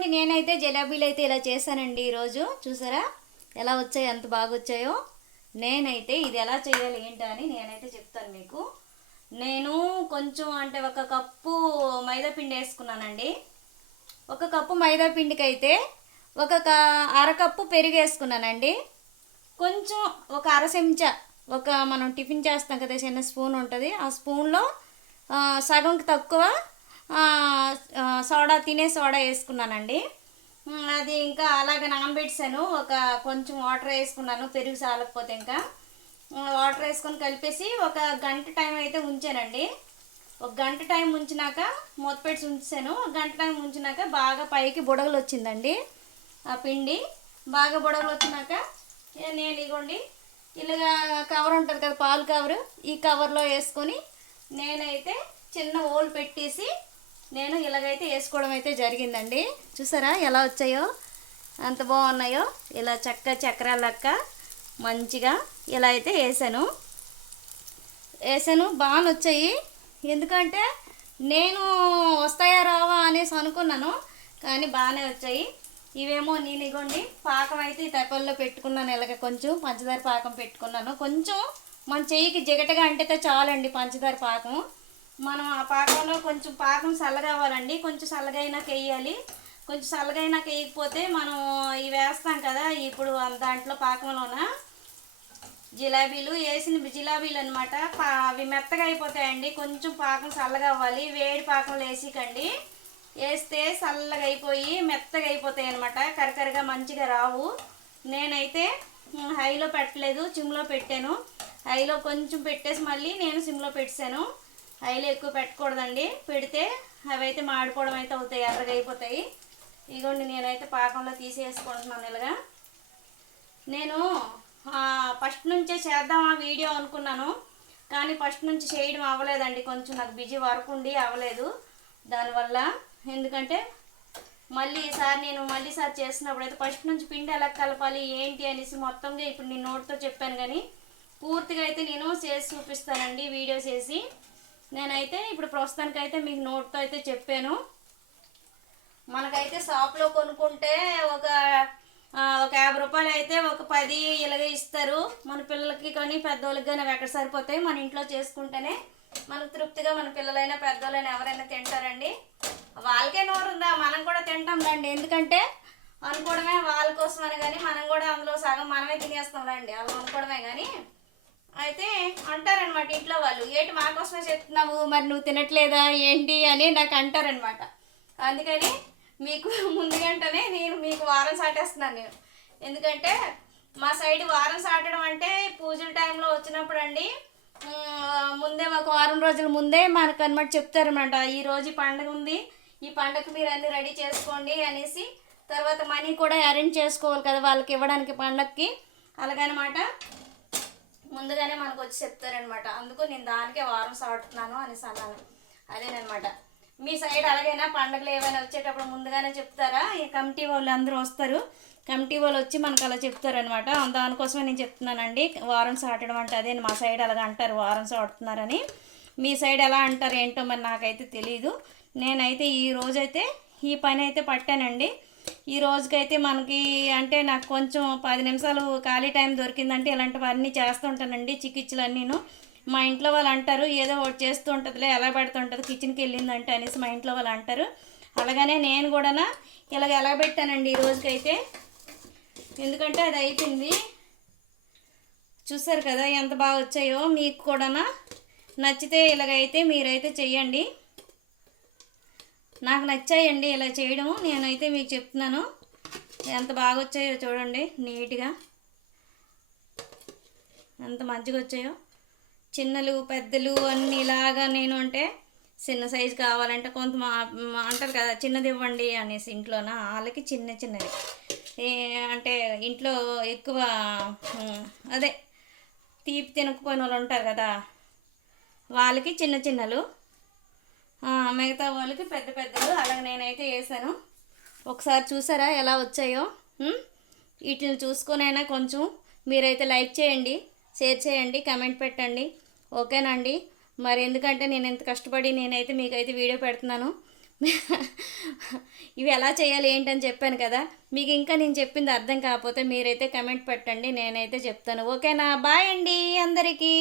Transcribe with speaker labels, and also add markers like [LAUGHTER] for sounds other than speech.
Speaker 1: ఇదిగోండి నేనైతే జిలేబీలు అయితే ఇలా చేశానండి ఈరోజు. చూసారా? ఎలా వచ్చాయో ఎంత బాగా వచ్చాయో నేనైతే ఇది ఎలా చేయాలి ఏంటని నేనైతే చెప్తాను మీకు. నేను కొంచెం అంటే ఒక కప్పు మైదా పిండి వేసుకున్నానండి. ఒక కప్పు మైదా పిండికి అయితే ఒక క- అరకప్పు పెరుగు వేసుకున్నానండి. కొంచెం ఒక అర చెంచా ఒక మనం టిఫిన్ చేస్తాం కదా చిన్న స్పూన్ ఉంటుంది. ఆ స్పూన్లో సగంకి తక్కువ సోడా తినే సోడా వేసుకున్నానండి. అది ఇంకా అలాగే నానబెట్టాను ఒక కొంచెం వాటర్ వేసుకున్నాను పెరుగు సాలకపోతే ఇంకా. వాటర్ వేసుకొని కలిపేసి ఒక గంట టైం అయితే ఉంచానండి. ఒక గంట టైం ఉంచినాక మూత ఉంచాను. ఒక గంట టైం ఉంచినాక బాగా పైకి బుడగలు వచ్చిందండి ఆ పిండి. బాగా బుడగలు వచ్చినాక నేను ఇగోండి ఇలాగా కవర్ ఉంటుంది కదా పాలు కవరు ఈ కవర్లో వేసుకొని నేనైతే చిన్న ఓలు పెట్టేసి నేను ఇలాగైతే వేసుకోవడం అయితే జరిగిందండి. చూసారా ఎలా వచ్చాయో? అంత బాగున్నాయో? ఇలా చక్క చక్రాలక్క మంచిగా ఇలా అయితే వేసాను. వేసాను బాగా వచ్చాయి ఎందుకంటే నేను వస్తాయా రావా అనేసి అనుకున్నాను కానీ బాగానే వచ్చాయి. ఇవేమో నేను ఇగోండి పాకం అయితే ఈ తెప్పల్లో పెట్టుకున్నాను ఇలాగ కొంచెం పంచదార పాకం పెట్టుకున్నాను. కొంచెం మన చెయ్యికి జిగటగా అంటితే చాలండి పంచదార పాకం. మనం ఆ పాకంలో కొంచెం పాకం చల్లగవ్వాలండి. కొంచెం చల్లగైనాక వేయాలి కొంచెం చల్లగైనాక వేయకపోతే మనం ఇవి వేస్తాం కదా ఇప్పుడు దాంట్లో పాకంలోన జిలాబీలు వేసిన జిలాబీలు అనమాట అవి మెత్తగా అయిపోతాయండి. కొంచెం పాకం చల్లగా అవ్వాలి వేడి పాకంలో వేసికండి. వేస్తే చల్లగా అయిపోయి మెత్తగా అయిపోతాయి అనమాట కరకరగా మంచిగా రావు. నేనైతే హైలో పెట్టలేదు సిమ్లో పెట్టాను. హైలో కొంచెం పెట్టేసి మళ్ళీ నేను సిమ్లో పెట్టాను. ఆయిల్ ఎక్కువ పెట్టకూడదండి. పెడితే అవి అయితే మాడిపోవడం అయితే అవుతాయి ఎర్రగా అయిపోతాయి. ఇగోండి నేనైతే పాకంలో తీసేసుకుంటున్నాను ఇలాగా. నేను ఫస్ట్ నుంచే చేద్దాం ఆ వీడియో అనుకున్నాను. కానీ ఫస్ట్ నుంచి చేయడం అవ్వలేదండి. కొంచెం నాకు బిజీ వర్క్ ఉండి అవ్వలేదు దానివల్ల. ఎందుకంటే మళ్ళీ ఈసారి నేను మళ్ళీసారి చేసినప్పుడు అయితే ఫస్ట్ నుంచి పిండి ఎలా కలపాలి ఏంటి అనేసి మొత్తంగా ఇప్పుడు నేను నోట్తో చెప్పాను కానీ పూర్తిగా అయితే నేను చేసి చూపిస్తానండి వీడియో చేసి. నేనైతే ఇప్పుడు ప్రస్తుతానికైతే మీకు నోట్తో అయితే చెప్పాను. మనకైతే షాప్లో కొనుక్కుంటే ఒక ఒక యాభై రూపాయలు అయితే ఒక పది ఇలాగే ఇస్తారు. మన పిల్లలకి కానీ పెద్దోళ్ళకి కానీ అవి ఎక్కడ సరిపోతాయి? మన ఇంట్లో చేసుకుంటేనే మనకు తృప్తిగా మన పిల్లలైనా పెద్దోళ్ళైనా ఎవరైనా తింటారండి. వాళ్ళకే నోరు ఉందా? మనం కూడా తింటాం రండి. ఎందుకంటే అనుకోవడమే వాళ్ళ కోసమని కానీ మనం కూడా అందులో సగం మనమే తినేస్తాం రండి. అలా అనుకోవడమే కానీ అయితే అంటారనమాట ఇంట్లో వాళ్ళు ఏంటి మా కోసమే చెప్తున్నావు మరి నువ్వు తినట్లేదా? ఏంటి? అని నాకు అంటారనమాట అందుకని మీకు [LAUGHS] ముందుగంటనే నేను మీకు వారం సాటేస్తున్నాను నేను. ఎందుకంటే మా సైడ్ వారం సాటడం అంటే పూజల టైంలో వచ్చినప్పుడు అండి ముందే ఒక వారం రోజుల ముందే మనకు అనమాట చెప్తారనమాట ఈ రోజు పండుగ ఉంది ఈ పండగకు మీరు అన్ని రెడీ చేసుకోండి అనేసి. తర్వాత మనీ కూడా అరేంజ్ చేసుకోవాలి కదా వాళ్ళకి ఇవ్వడానికి పండగకి అలాగనమాట. ముందుగానే మనకు వచ్చి చెప్తారనమాట. అందుకు నేను దానికే వారం సాటుతున్నాను అనేసి అన్నాను. అదేనమాట మీ సైడ్ అలాగైనా పండుగలు ఏమైనా వచ్చేటప్పుడు ముందుగానే చెప్తారా? ఈ కమిటీ వాళ్ళు అందరూ వస్తారు. కమిటీ వాళ్ళు వచ్చి మనకు అలా చెప్తారనమాట. దానికోసమే నేను చెప్తున్నానండి. వారం సాటడం అంటే అదే మా సైడ్ అలాగ అంటారు వారం సాటుతున్నారని మీ సైడ్ ఎలా అంటారు ఏంటో మరి నాకైతే తెలియదు నేనైతే ఈ రోజైతే ఈ పని అయితే పట్టానండి. ఈ రోజుకైతే మనకి అంటే నాకు కొంచెం పది నిమిషాలు ఖాళీ టైం దొరికిందంటే ఇలాంటివన్నీ చేస్తుంటానండి చికిత్సలు అన్నీను మా ఇంట్లో వాళ్ళు అంటారు ఏదో ఒకటి చేస్తూ ఉంటుందిలే ఎలా పెడుతుంటుంది కిచెన్కి వెళ్ళిందంటే అనేసి మా ఇంట్లో వాళ్ళు అంటారు. అలాగనే నేను కూడా ఇలాగ ఎలా పెట్టానండి ఈ రోజుకైతే? ఎందుకంటే అది అయిపోయింది. చూసారు కదా ఎంత బాగా వచ్చాయో మీకు కూడా నచ్చితే ఇలాగైతే మీరైతే చెయ్యండి. నాకు నచ్చాయండి ఇలా చేయడం. నేనైతే మీకు చెప్తున్నాను. ఎంత బాగా వచ్చాయో చూడండి నీట్గా. ఎంత మంచిగా వచ్చాయో చిన్నలు పెద్దలు అన్ని ఇలాగా నేను అంటే చిన్న సైజు కావాలంటే కొంత మా అంటారు కదా చిన్నది ఇవ్వండి అనేసి ఇంట్లోన? వాళ్ళకి చిన్న చిన్నది. అంటే ఇంట్లో ఎక్కువ అదే తీపి తినకపోయిన వాళ్ళు ఉంటారు కదా వాళ్ళకి చిన్న చిన్నలు. మిగతా వాళ్ళకి పెద్ద పెద్దలు అలాగే నేనైతే వేసాను. ఒకసారి చూసారా ఎలా వచ్చాయో? వీటిని చూసుకొనైనా కొంచెం మీరైతే లైక్ చేయండి షేర్ చేయండి కమెంట్ పెట్టండి. ఓకేనండి మరి ఎందుకంటే నేను ఎంత కష్టపడి నేనైతే మీకైతే వీడియో పెడుతున్నాను. [LAUGHS] ఇవి ఎలా చేయాలి ఏంటని చెప్పాను కదా? మీకు ఇంకా నేను చెప్పింది అర్థం కాకపోతే మీరైతే కమెంట్ పెట్టండి నేనైతే చెప్తాను. ఓకేనా? బాయ్ అండి అందరికీ.